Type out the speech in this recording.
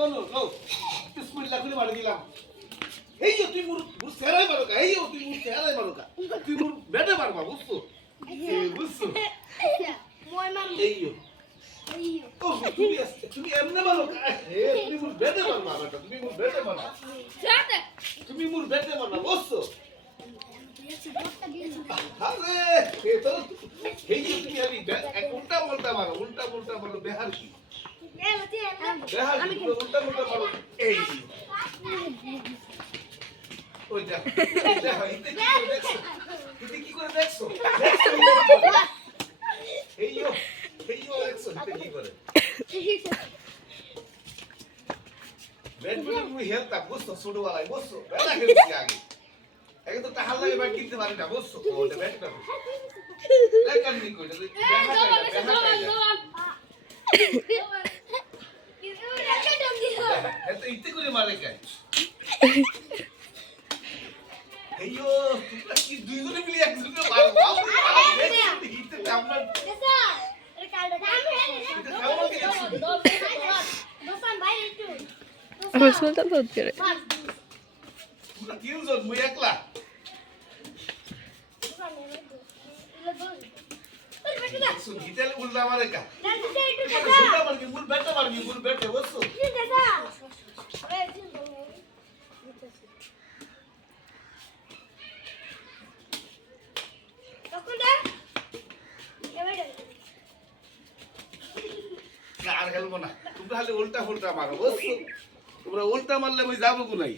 বলো লো বিসমিল্লাহ করে মারি দিলাম। এই যে তুই মুর মুর সেরাই মারো কা এই যে তুই মুর সেরাই মারো তুই মুর বেটে মারবা বুঝছ? বুঝছ? এই যে। তুমি তুমি এমনে তুমি মুর বেটে মারবা বেটা তুমি মুর বেটে মারবা। তুমি মুর বেটে মারবা বুঝছ? আরে এ তো এই যে তুমি আমি উল্টা উল্টা মারো উল্টা উল্টা মারো বেহার কি ছোটবেলায় বুঝছ বেলা খেলছি আগে আগে তো টাহার লাগে ব্যাট কিনতে পারি না বুঝছ ওটা লেখান নি সুলতান তো করে তোমরা তিনজন মুই একলা উল্টা মারে কা উল্টা মারবি মুর ব্যাটে মারবি মুর ব্যাটে বুঝছ না আর খেলব না। তোমরা খালি উল্টা ফুলটা মারো, বুঝছ? তোমরা উল্টা মারলে আমি যাব কোনাই